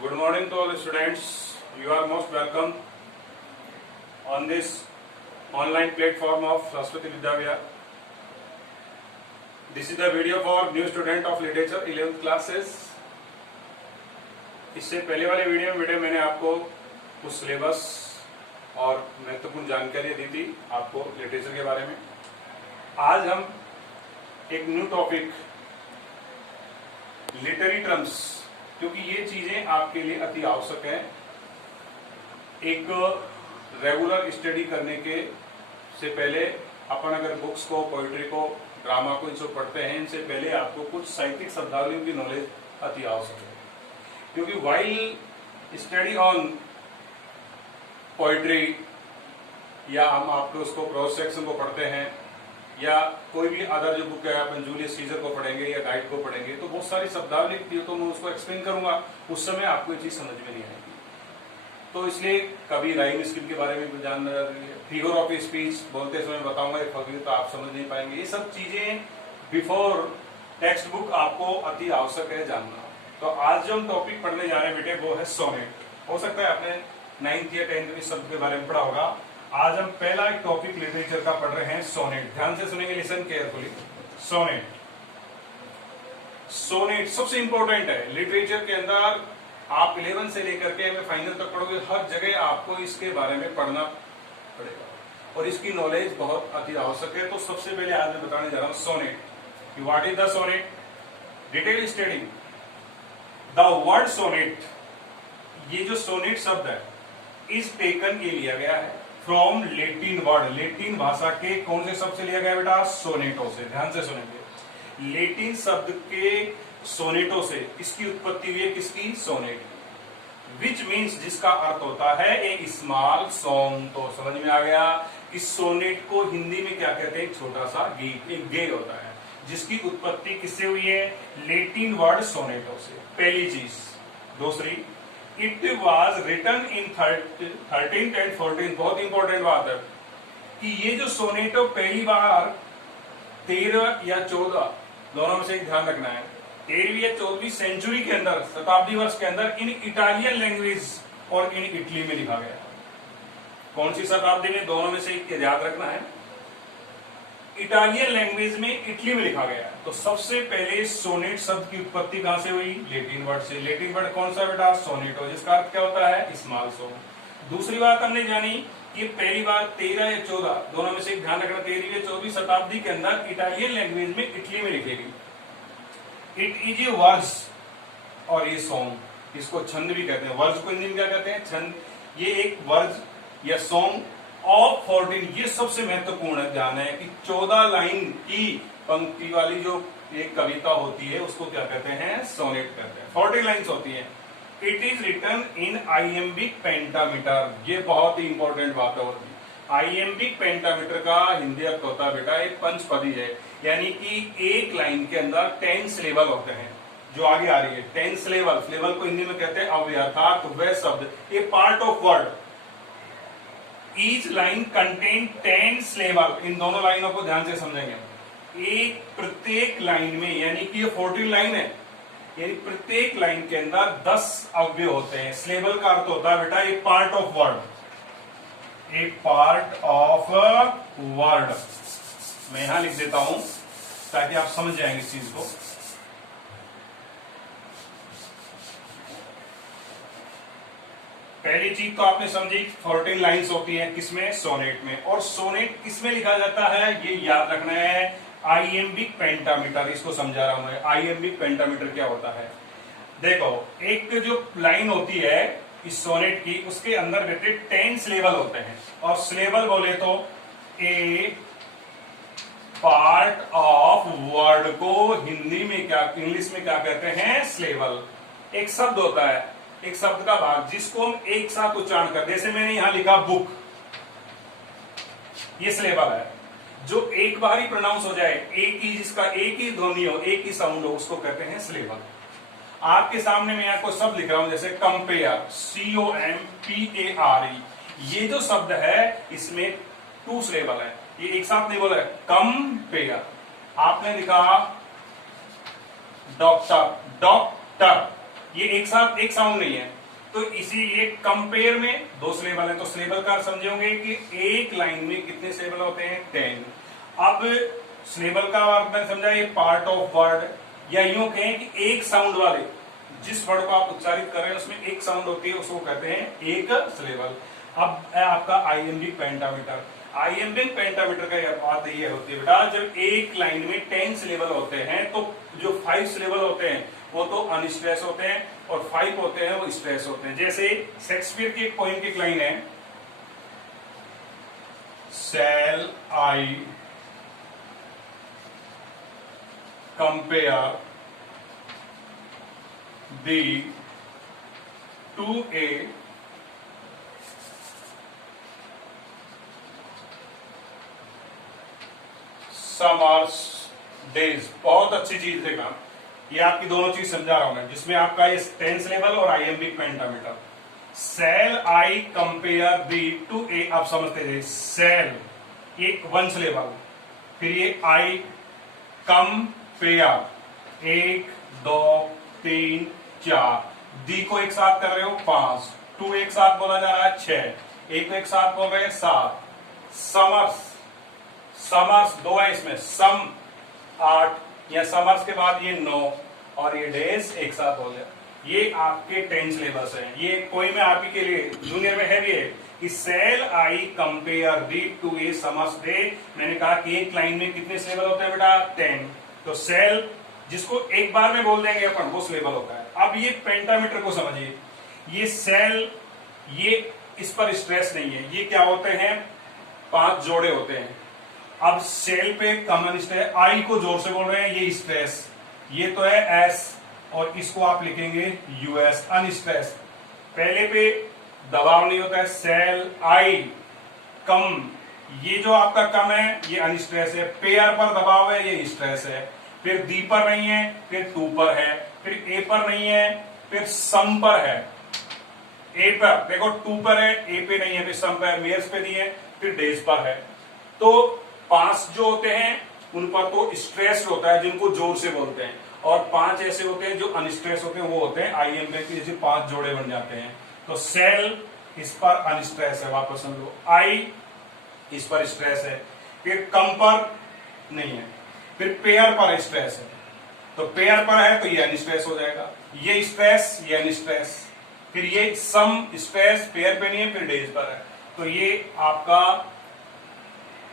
Good morning to all students. You are most welcome on this online platform of Saraswati Vidyavihar. This is the video for new student of literature 11th classes. इससे पहले वाले video में मैंने आपको कुछ syllabus और महत्वपूर्ण जानकारी दी थी आपको लिटरेचर के बारे में। आज हम एक न्यू टॉपिक लिटरेरी टर्म्स, क्योंकि ये चीजें आपके लिए अति आवश्यक है। एक रेगुलर स्टडी करने के से पहले अपन अगर बुक्स को, पोइट्री को, ड्रामा को इनसे पढ़ते हैं, इनसे पहले आपको कुछ साहित्यिक शब्दावलियों की नॉलेज अति आवश्यक है। क्योंकि वाइल स्टडी ऑन पोइट्री या हम आपको उसको प्रोज सेक्शन को पढ़ते हैं या कोई भी अदर जो बुक है, अपन जूलियस सीजर को पढ़ेंगे या गाइड को पढ़ेंगे, तो बहुत सारी शब्दावली थी, तो मैं उसको एक्सप्लेन करूंगा। उस समय आपको ये चीज समझ में नहीं आएगी। तो इसलिए कभी राइम स्किल के बारे में जानना, फिगर ऑफ स्पीच बोलते समय बताऊंगा, फकीर तो आप समझ नहीं पाएंगे। ये सब चीजें बिफोर टेक्स्ट बुक आपको अति आवश्यक है जानना। तो आज जो हम टॉपिक पढ़ने जा रहे हैं बेटे, वो है सोनेट। हो सकता है आपने 9th या 10th में शब्द के बारे में पढ़ा होगा। आज हम पहला एक टॉपिक लिटरेचर का पढ़ रहे हैं, सोनेट। ध्यान से सुनेंगे, लिसन केयरफुली। सोनेट, सोनेट सबसे इंपॉर्टेंट है लिटरेचर के अंदर। आप 11 से लेकर के फाइनल तक पढ़ोगे, हर जगह आपको इसके बारे में पढ़ना पड़ेगा और इसकी नॉलेज बहुत अति आवश्यक है। तो सबसे पहले आज मैं बताने जा रहा हूं sonnet. What is the sonnet? Detail study the word sonnet. ये जो सोनेट शब्द है इस टेकन के लिया गया है फ्रॉम लेटिन वर्ड। लेटिन भाषा के कौन से शब्द से लिया गया बेटा? सोनेटो से। ध्यान से सुनेंगे, लेटिन शब्द के सोनेटो से इसकी उत्पत्ति हुई है। किसकी? सोनेट। विच मीन्स, जिसका अर्थ होता है ए स्मॉल सॉन्ग। तो समझ में आ गया कि सोनेट को हिंदी में क्या कहते हैं? छोटा सा गीत, एक गेय होता है, जिसकी उत्पत्ति किससे हुई है? लेटिन वर्ड सोनेटो से। पहली चीज। दूसरी, it was written in 13th and 14th। बहुत इंपॉर्टेंट बात है कि ये जो सोनेटो पहली बार 13 या 14 दोनों में से एक ध्यान रखना है, 13वीं या 14वीं सेंचुरी के अंदर, शताब्दी वर्ष के अंदर इन इटालियन लैंग्वेज और इन इटली में लिखा गया। कौन सी शताब्दी में? दोनों में से एक याद रखना है। इटालियन लैंग्वेज में, इटली में लिखा गया। तो सबसे पहले सोनेट शब्द की उत्पत्ति कहां से हुई? लेटिन वर्ड से। लेटिन वर्ड कौन सा बेटा? सोनेटो, जिसका अर्थ क्या होता है? Small song. दूसरी बात हमने जानी कि पहली बार 13 या 14 दोनों में से एक ध्यान रखना, 13वीं या 14वीं शताब्दी के अंदर इटालियन लैंग्वेज में, इटली में लिखेगी। इट इज ए वर्ज और ये सॉन्ग, इसको छंद भी कहते हैं। वर्ज को हिंदी में क्या कहते हैं? छंद। ये एक वर्ज या सॉन्ग ऑफ 14, ये सबसे महत्वपूर्ण ध्यान है कि 14 लाइन की पंक्ति वाली जो एक कविता होती है उसको क्या कहते हैं? सोनेट कहते हैं। 14 लाइन्स होती हैं। It is written in iambic pentameter. ये बहुत ही इंपॉर्टेंट बात है। और आइएम्बिक पेंटामीटर का हिंदी अर्थ होता है बेटा एक पंचपदी है, यानी कि एक लाइन के अंदर 10 सिलेबल होते हैं। जो आगे आ रही है 10 सिलेबल, सिलेबल को हिंदी में कहते हैं अव्यय, अर्थात वह शब्द, a part of word. Each line contain 10 syllable. इन दोनों लाइनों को ध्यान से समझेंगे। एक प्रत्येक लाइन में, यानी कि ये 14 लाइन है, यानी प्रत्येक लाइन के अंदर 10 अव्यय होते हैं। सिलेबल का अर्थ होता है बेटा एक पार्ट ऑफ वर्ड, एक पार्ट ऑफ वर्ड। मैं यहां लिख देता हूं ताकि आप समझ जाएंगे इस चीज को। पहली चीज तो आपने समझी, 14 लाइंस होती हैं किसमें? सोनेट में। और सोनेट किसमें लिखा जाता है ये याद रखना है, आइएम्बिक पेंटामीटर। इसको समझा रहा हूं मैं। आइएम्बिक पेंटामीटर क्या होता है? देखो, एक जो लाइन होती है इस सोनेट की, उसके अंदर बेटे 10 सिलेबल होते हैं। और सिलेबल बोले तो ए पार्ट ऑफ वर्ड को हिंदी में क्या, इंग्लिश में क्या कहते हैं? सिलेबल। एक शब्द होता है, एक शब्द का भाग, जिसको हम एक साथ उच्चारण कर, जैसे मैंने यहां लिखा बुक, ये सिलेबल है। जो एक बार ही प्रोनाउंस हो जाए, एक ही, जिसका एक ही ध्वनि हो, एक ही साउंड हो, उसको कहते हैं सिलेबल। आपके सामने मैं आपको शब्द लिख रहा हूं, जैसे कंपेयर, COMPARE। ये जो शब्द है इसमें 2 सिलेबल है, ये एक साथ नहीं बोला है। कंपेयर। आपने लिखा डॉक्टर, डॉक्टर, ये एक साथ एक साउंड नहीं है। तो इसी ये कंपेयर में दो सिलेबल है, तो सिलेबल का समझे होंगे कि एक लाइन में कितने सिलेबल होते हैं, 10। अब सिलेबल का अर्थ मैंने समझा ये पार्ट ऑफ वर्ड, या यूं कहें कि एक साउंड वाले, जिस वर्ड को आप उच्चारित कर रहे हैं उसमें एक साउंड होती है, उसको कहते हैं एक सिलेबल। अब है आपका आईएमबी पेंटामीटर। आईएमबी पेंटामीटर का बात ये होती है बेटा, जब एक लाइन में 10 सिलेबल होते हैं तो जो 5 सिलेबल होते हैं वो तो अनस्ट्रेस होते हैं और 5 होते हैं वो स्ट्रेस होते हैं। जैसे शेक्सपियर की एक पोएम की लाइन है, shall I compare thee to a summer's days. बहुत अच्छी चीज देखना, ये आपकी दोनों चीज समझा रहा हूं मैं, जिसमें आपका ये 10 लेवल और iambic pentameter. Shall I compare thee to a, आप समझते थे सेल ये 1 लेवल, फिर ये आई कंपेयर 1 2 3 4, दी को एक साथ कर रहे हो 5, 2 एक साथ बोला जा रहा है 6, एक को एक साथ बोल रहे हैं 7, समर्स, समर्स 2 है इसमें, सम 8, या समर्स के बाद ये 9 और ये डेज एक साथ हो गया। ये आपके 10 सिलेबस है। ये कोई में आप ही के लिए जूनियर में है भी है कि shall I compare thee to a summer's day. मैंने कहा कि एक लाइन में कितने सिलेबल होते हैं बेटा, 10। तो सेल जिसको एक बार में बोल देंगे अपन वो सिलेबल होता है। अब ये पेंटामीटर को समझिए, ये सेल, ये इस पर स्ट्रेस नहीं है, ये क्या होते हैं 5 जोड़े होते हैं। अब सेल पे कॉमन स्ट्रेस, आई को जोर से बोल रहे हैं, ये स्ट्रेस, ये तो है एस और इसको आप लिखेंगे यूएस, अनस्ट्रेस। पहले पे दबाव नहीं होता है, सेल आई कम, ये जो आपका कम है ये अनस्ट्रेस है, पेयर पर दबाव है ये स्ट्रेस है, फिर दी पर नहीं है, फिर टू पर है, फिर ए पर नहीं है, फिर सम पर है। ए पर देखो 2 पर है, ए पे नहीं है, फिर सम पर, मेयर्स पे नहीं है, फिर डेज पर है। तो 5 जो होते हैं उन पर तो स्ट्रेस होता है जिनको जोर से बोलते हैं, और 5 ऐसे होते हैं जो अनस्ट्रेस होते हैं, वो होते हैं आईएमबी के, जैसे 5 जोड़े बन जाते हैं। तो सेल इस पर अनस्ट्रेस है, वापस समझो, आई इस पर स्ट्रेस है, फिर कम पर नहीं है, फिर पेयर पर स्ट्रेस है, तो पेयर पर है तो ये अनस्ट्रेस हो जाएगा, ये स्ट्रेस ये अनस्ट्रेस, फिर ये सम स्ट्रेस पेयर पे नहीं है, फिर डेज पर है। तो ये आपका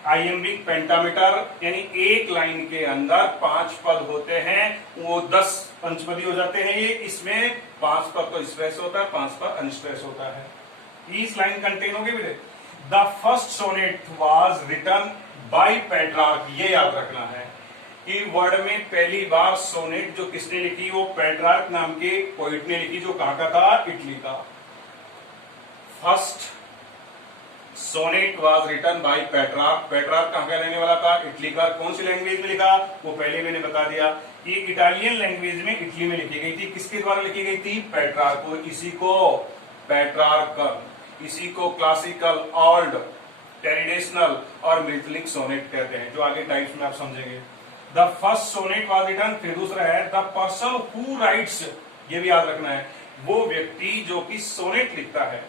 आईएमबी पेंटामीटर, यानी एक लाइन के अंदर 5 पद होते हैं, वो 10 पंचपदी हो जाते हैं। ये इसमें 5 पर तो स्ट्रेस होता है, 5 पर अनस्ट्रेस होता है। इस लाइन कंटेन होगी बेटे, the first sonnet was written by Petrarch. ये याद रखना है कि वर्ड में पहली बार सोनेट जो किसने लिखी, वो पेट्रार्क नाम के पोइट ने लिखी, जो कहां का था, इटली का। First sonnet was written by Petrarch. Petrarch कहां का रहने वाला था, इटली का। कौन सी लैंग्वेज में लिखा, वो पहले मैंने बता दिया, ये इटालियन लैंग्वेज में इटली में लिखी गई थी। किसके द्वारा लिखी गई थी, पेट्रार्क। इसी को पेट्रार्कल, इसी को क्लासिकल, ओल्ड, ट्रेडिशनल और मिथलिक सोनेट कहते हैं, जो आगे टाइप्स में आप समझेंगे। The first sonnet was written, फिर दूसरा है द पर्सन हु राइट्स, ये भी याद रखना है, वो व्यक्ति जो कि सोनेट लिखता है।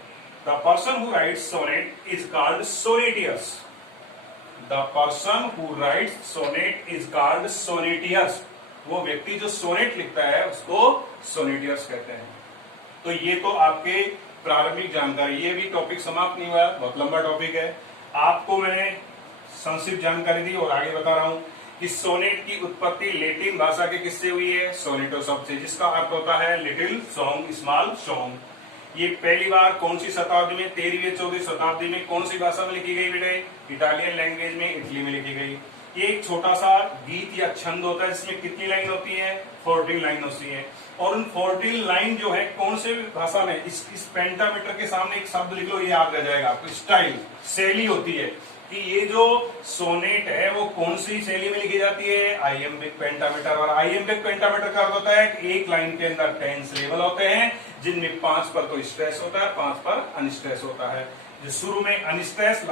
The person who writes sonnet is called sonneteers. The person who writes sonnet is called sonneteers. वो व्यक्ति जो सोनेट लिखता है उसको सोनेटियर्स कहते हैं। तो ये तो आपके प्रारंभिक जानकारी, ये भी टॉपिक समाप्त नहीं हुआ, बहुत लंबा टॉपिक है। आपको मैंने संक्षिप्त जानकारी दी और आगे बता रहा हूं कि सोनेट की उत्पत्ति लैटिन भाषा के किससे हुई है, सोनेटो शब्द से, जिसका अर्थ होता है लिटिल सॉन्ग, स्मॉल सॉन्ग। ये पहली बार कौन सी शताब्दी में, 13वीं 14वीं शताब्दी में कौन सी भाषा में लिखी गई बेटे, इटालियन लैंग्वेज में, इटली में लिखी गई। ये एक छोटा सा गीत या छंद होता है जिसमें कितनी लाइन होती है, 14 लाइन होती है। और उन 14 लाइन जो है कौन से भाषा में, इस पेंटामीटर के सामने एक शब्द लिख लो, ये याद रह जाएगा आपको, स्टाइल, शैली होती है कि ये जो सोनेट है वो कौन सी शैली में लिखी जाती है, आईएमबिक पेंटामीटर। और आईएमबिक पेंटामीटर का अर्थ होता है कि एक लाइन के अंदर 10 सिलेबल होते हैं, जिनमें 5 पर तो स्ट्रेस होता है, 5 पर अनस्ट्रेस होता है। जो शुरू में अनस्ट्रेस,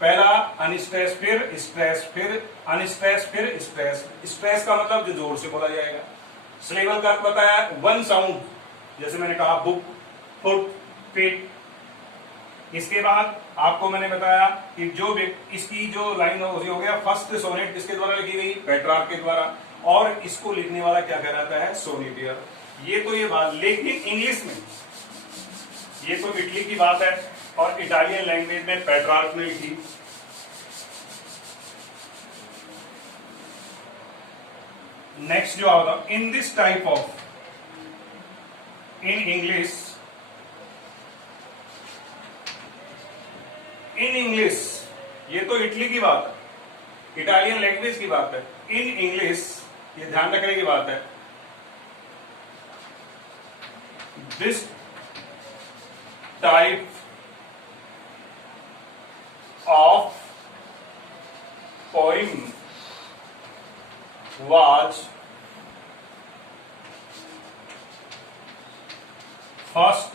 पहला अनस्ट्रेस, फिर स्ट्रेस, फिर अनस्ट्रेस, फिर स्ट्रेस। स्ट्रेस का मतलब जो जोर से बोला जाएगा। सिलेबल का अर्थ बताया 1 साउंड, जैसे मैंने कहा बुक, फुट, फीट। इसके बाद आपको मैंने बताया कि जो इसकी जो लाइन हो गया फर्स्ट सोनेट किसके द्वारा लिखी गई, पेट्रार्क के द्वारा, और इसको लिखने वाला क्या कहलाता है, सोनेटियर। ये तो ये बात, लेकिन इंग्लिश में ये तो इटली की बात है और इटालियन लैंग्वेज में पेट्रार्क ने लिखी। नेक्स्ट जो होगा, in this type of, in English, ये तो इटली की बात है, इटालियन लैंग्वेज की बात है। इन इंग्लिश, ये ध्यान रखने की बात है, this type of poem was first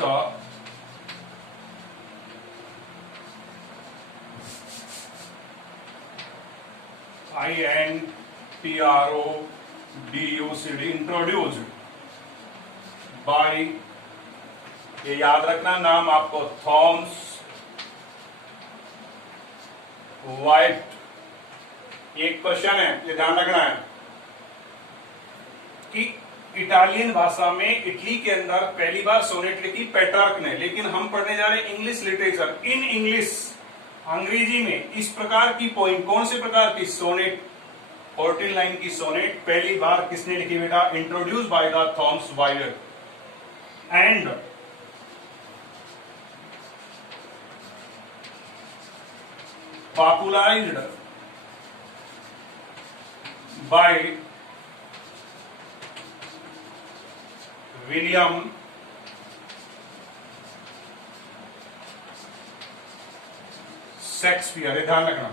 introduced by, ये याद रखना नाम आपको, थॉमस वाइट। एक क्वेश्चन है, ये ध्यान रखना है कि इटालियन भाषा में इटली के अंदर पहली बार सोनेट लिखी पेट्रार्क ने, लेकिन हम पढ़ने जा रहे हैं इंग्लिश लिटरेचर। इन इंग्लिश, अंग्रेजी में इस प्रकार की पोइम, कौन से प्रकार की, सोनेट, 14 लाइन की सोनेट पहली बार किसने लिखी बेटा, introduce by the Thomas Wyler and popularised by William Shakespeare. ध्यान रखना,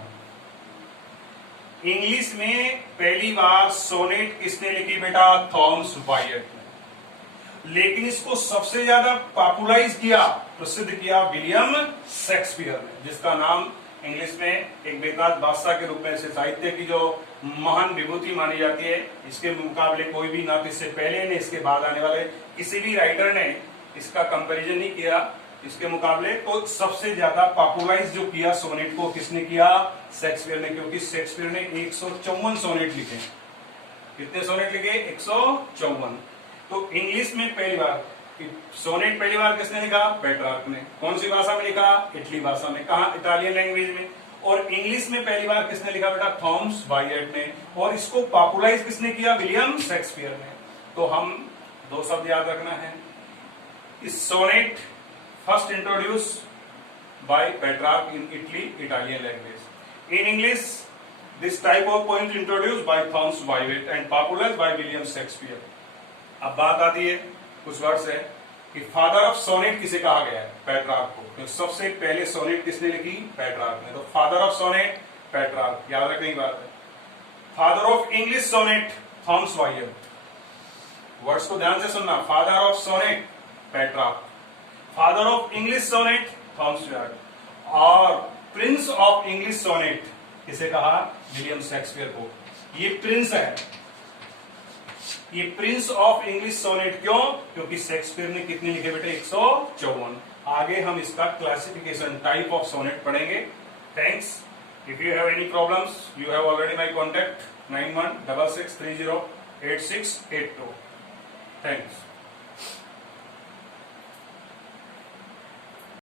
इंग्लिश में पहली बार सोनेट किसने लिखी बेटा, थॉमस वाइट ने, लेकिन इसको सबसे ज्यादा पॉपुलराइज किया, प्रसिद्ध किया विलियम शेक्सपियर ने, जिसका नाम इंग्लिश में एक बेताज बादशाह के रूप में से साहित्य की जो महान विभूति मानी जाती है। इसके मुकाबले कोई भी, ना तो इससे पहले ने इसके बाद आने वाले किसी भी राइटर ने इसका कंपैरिजन नहीं किया इसके मुकाबले। तो सबसे ज्यादा पॉपुलराइज जो किया सोनेट को किसने किया, शेक्सपियर ने, क्योंकि शेक्सपियर ने 154 सोनेट लिखे। कितने सोनेट लिखे, 154। तो इंग्लिश में पहली बार सोनेट पहली बार किसने लिखा, पेट्रार्क ने। कौन सी भाषा में लिखा, इटली भाषा में। कहा, इटालियन लैंग्वेज में। और इंग्लिश में पहली बार किसने लिखा बेटा, थॉमस वाइट ने। और इसको पॉपुलराइज किसने किया, विलियम शेक्सपियर ने। तो हम दो शब्द याद रखना है, इस sonnet first introduce by Petrarch in Italy, Italian language. In English, this type of poem introduce by Thomas Wyatt and popularised by William Shakespeare. अब बात आती है कुछ वर्ड्स है कि फादर ऑफ सोनेट किसे कहा गया है, पेट्रार्क को। तो सबसे पहले सोनेट किसने लिखी, पेट्रार्क ने। तो फादर ऑफ सोनेट पेट्रार्क, याद रखने की बात है। Father of English sonnet Thomas Wyatt. Words को ध्यान से सुनना, father of sonnet Petrarch, father of English sonnet Thomas Wyatt. और प्रिंस ऑफ इंग्लिश सोनेट किसे कहा, विलियम शेक्सपियर को। ये प्रिंस है, ये प्रिंस ऑफ इंग्लिश सोनेट। क्यों, क्योंकि शेक्सपियर ने कितने लिखे बेटे, 154। आगे हम इसका क्लासिफिकेशन, टाइप ऑफ सोनेट पढ़ेंगे। Thanks. If you have any problems, you have already my contact 9166308682। Thanks.